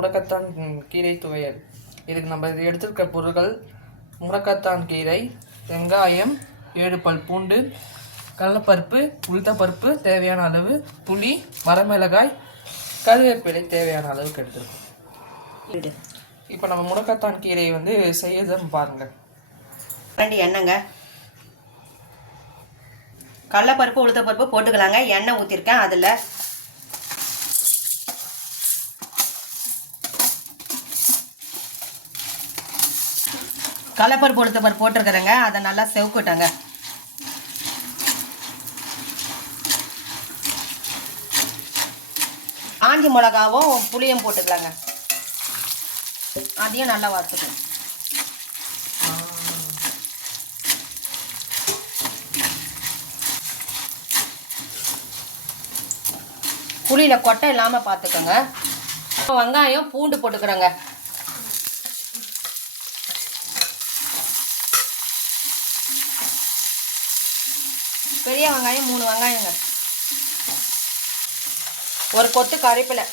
முடக்கத்தான் கீரை துவையல். இதுக்கு நம்ம எடுத்திருக்க பொருட்கள் முடக்கத்தான் கீரை வெங்காயம் ஏழு பல் பூண்டு கடலைப்பருப்பு உளுத்தப்பருப்பு தேவையான அளவு புளி வரமிளகாய் கருவேப்பிலை தேவையான அளவுக்கு எடுத்துருக்கோம். இப்போ நம்ம முடக்கத்தான் கீரையை வந்து செய்யறதுன்னு பாருங்கள் ரெண்டு எண்ணெய்ங்க. கடலப்பருப்பு உளுத்தப்பருப்பு போட்டுக்கலாங்க. எண்ணெய் ஊற்றிருக்கேன் அதில் கலப்பர் உளுத்தப்பருப்பு போட்டிருக்கிறேங்க. அதை நல்லா செவுக்கிட்டேங்க. ஆஞ்சி மிளகாவும் புளியும் போட்டுக்கலாங்க. அதையும் நல்லா வறுத்துக்கணும். புளியில் கொட்டை இல்லாமல் பார்த்துக்கோங்க. இப்போ வெங்காயம் பூண்டு போட்டுக்கிறோங்க. பெரிய வெங்காயம் மூணு வெங்காயங்க. ஒரு கொத்து கறிப்பிலை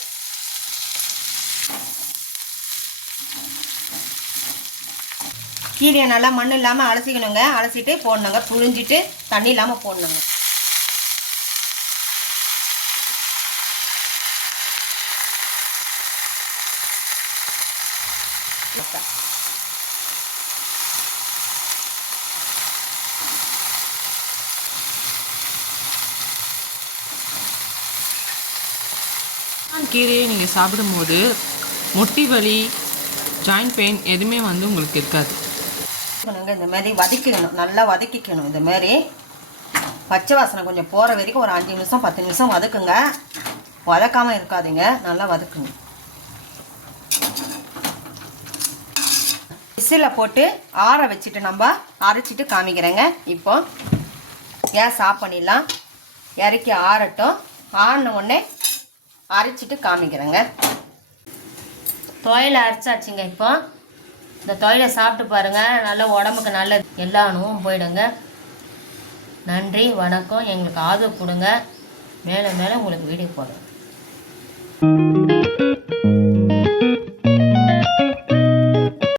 கீரையை நல்லா மண் இல்லாமல் அலசிக்கணுங்க. அலசிட்டு போடணுங்க. புழிஞ்சிட்டு தண்ணி இல்லாமல் போடணுங்க. கீரையை நீங்கள் சாப்பிடும்போது முட்டி வலி ஜாயிண்ட் பெயின் எதுவுமே வந்து உங்களுக்கு இருக்காது. இந்த மாதிரி வதக்கிக்கணும் நல்லா வதக்கிக்கணும். இந்த மாதிரி பச்சை வாசனை கொஞ்சம் போகிற வரைக்கும் ஒரு அஞ்சு நிமிஷம் பத்து நிமிஷம் வதக்குங்க. வதக்காமல் இருக்காதுங்க. நல்லா வதக்குங்க. விசில் போட்டு ஆற வச்சுட்டு நம்ம அரைச்சிட்டு காமிக்கிறேங்க. இப்போ கேஸ் ஆஃப் பண்ணிடலாம். இறக்கி ஆறட்டும். ஆறின உடனே அரைச்சிட்டு காமிக்கிறேங்க. துவையில் அரைச்சாச்சுங்க இப்போ. இந்த துவையில சாப்பிட்டு பாருங்கள் நல்ல உடம்புக்கு நல்ல எல்லா நோவும் போயிடுங்க. நன்றி வணக்கம். எங்களுக்கு ஆதரவு கொடுங்க. மேலே மேலே உங்களுக்கு வீடியோ போடுறேன்.